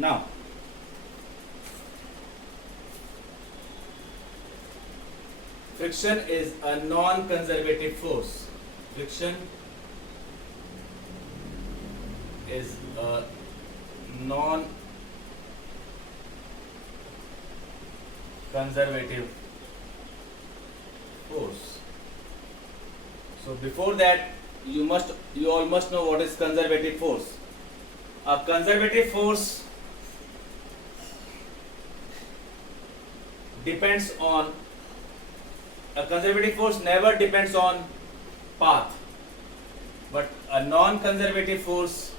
Now, friction is a non-conservative force. Friction is a non-conservative force. So before that, you all must know what is conservative force. A conservative force depends on a conservative force never depends on path, but a non-conservative force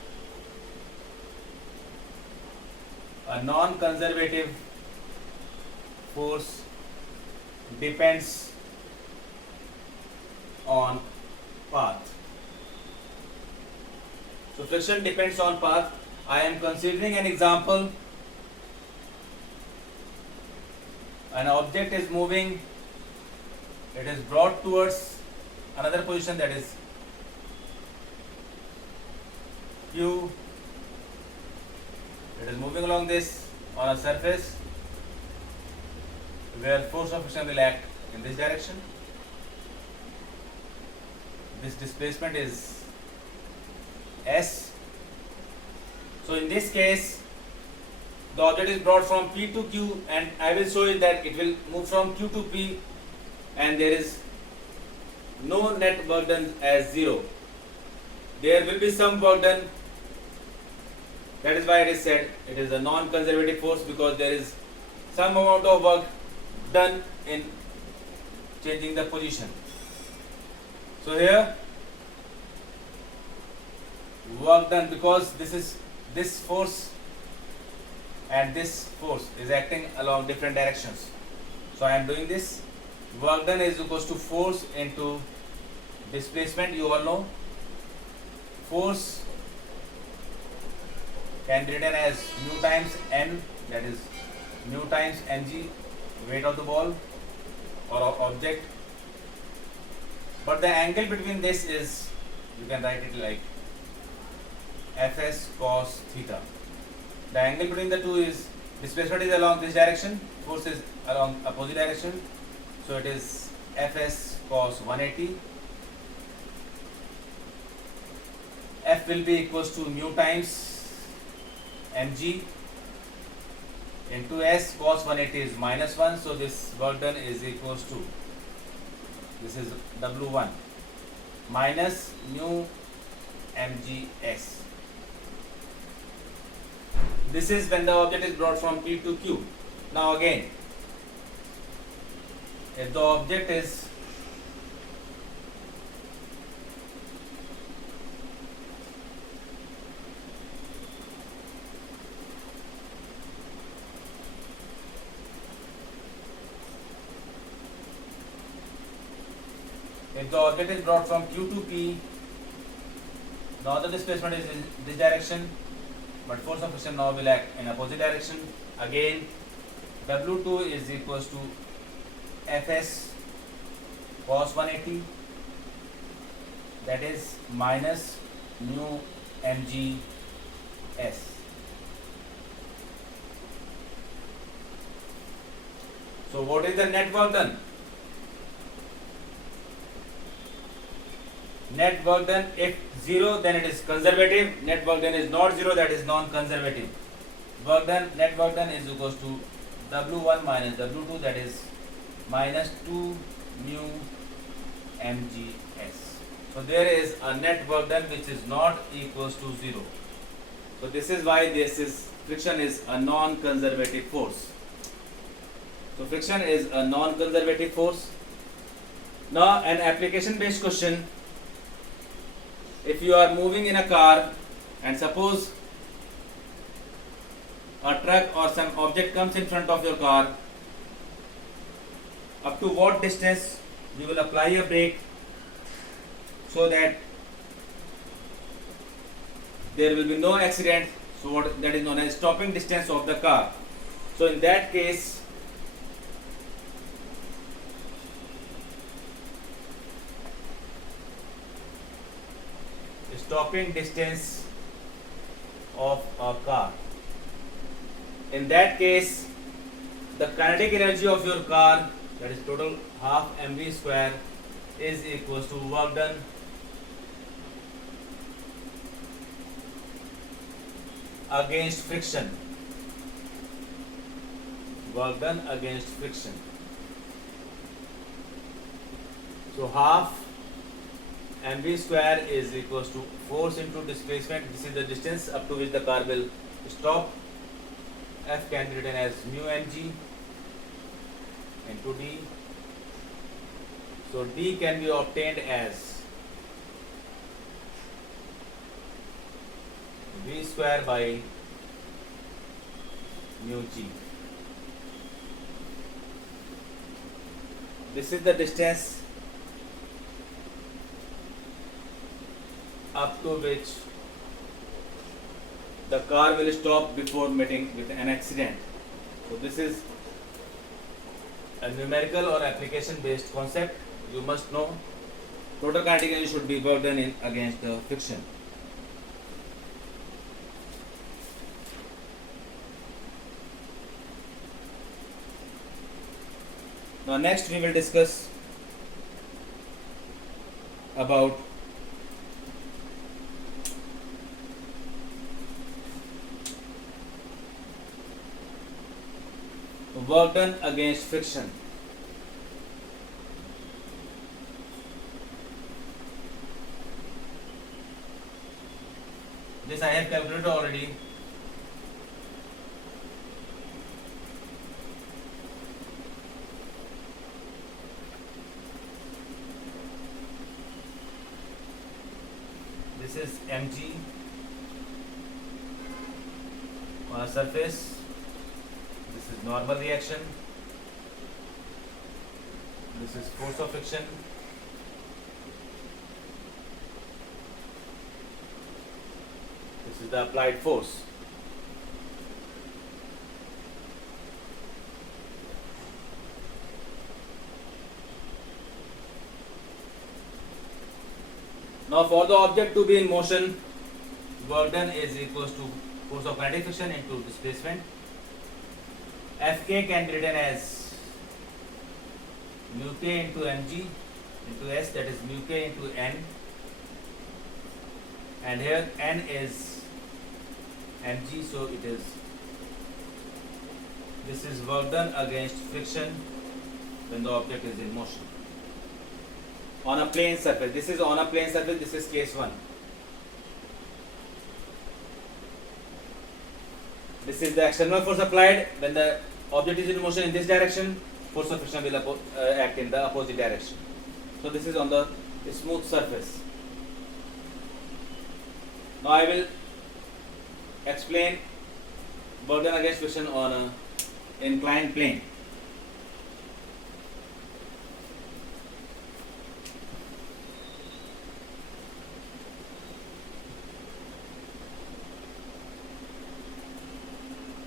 depends on path. So friction depends on path. I am considering an example. An object is moving, it is brought towards another position, that is Q. It is moving along this on a surface where force of friction will act in this direction. This displacement is S. So in this case, the object is brought from P to Q, and I will show you that it will move from Q to P, and there is no net work done as 0. There will be some work done. That is why it is said it is a non-conservative force, because there is some amount of work done in changing the position. So here, work done, because this force and this force is acting along different directions. So I am doing this. Work done is equals to force into displacement. You all know force can be written as mu times n, that is mu times mg, weight of the ball or object. But the angle between this is, you can write it like Fs cos theta. The angle between the two is, displacement is along this direction, force is along opposite direction. So it is Fs cos 180. F will be equals to mu times mg into S. Cos 180 is minus 1. So this work done is equals to, this is W1 minus mu mgs. This is when the object is brought from P to Q. Now again, if the object is brought from Q to P, the other displacement is in this direction, but force of friction now will act in opposite direction. Again, W2 is equals to Fs cos 180, that is minus mu mg s. So what is the net work done? Net work done, if 0 then it is conservative, net work done is not 0, that is non-conservative. Work done, net work done is equals to W1 minus W2, that is minus 2 mu mgs. So there is a net work done which is not equals to 0. So this is why friction is a non-conservative force. So friction is a non-conservative force. Now an application based question. If you are moving in a car and suppose a truck or some object comes in front of your car, up to what distance you will apply a brake so that there will be no accident. So what that is known as stopping distance of the car. So in that case, stopping distance of a car In that case, the kinetic energy of your car, that is total half mv square, is equals to work done against friction. Work done against friction. So half mv square is equals to force into displacement. This is the distance up to which the car will stop. F can be written as mu mg into d. So d can be obtained as v square by mu g. This is the distance up to which the car will stop before meeting with an accident. So this is a numerical or application based concept. You must know total kinetic energy should be worked done in against the friction. Now next we will discuss about work done against friction. This I have calculated already. This is mg on a surface. This is normal reaction. This is force of friction. This is the applied force. Now for the object to be in motion, work done is equals to force of kinetic friction into displacement. Fk can be written as mu k into mg into s, that is mu k into n, and here n is mg, so it is, this is work done against friction when the object is in motion on a plane surface. This is on a plane surface. This is case 1. This is the external force applied when the object is in motion in this direction. Force of friction will act in the opposite direction. So this is on the smooth surface. Now I will explain work done against friction on an inclined plane.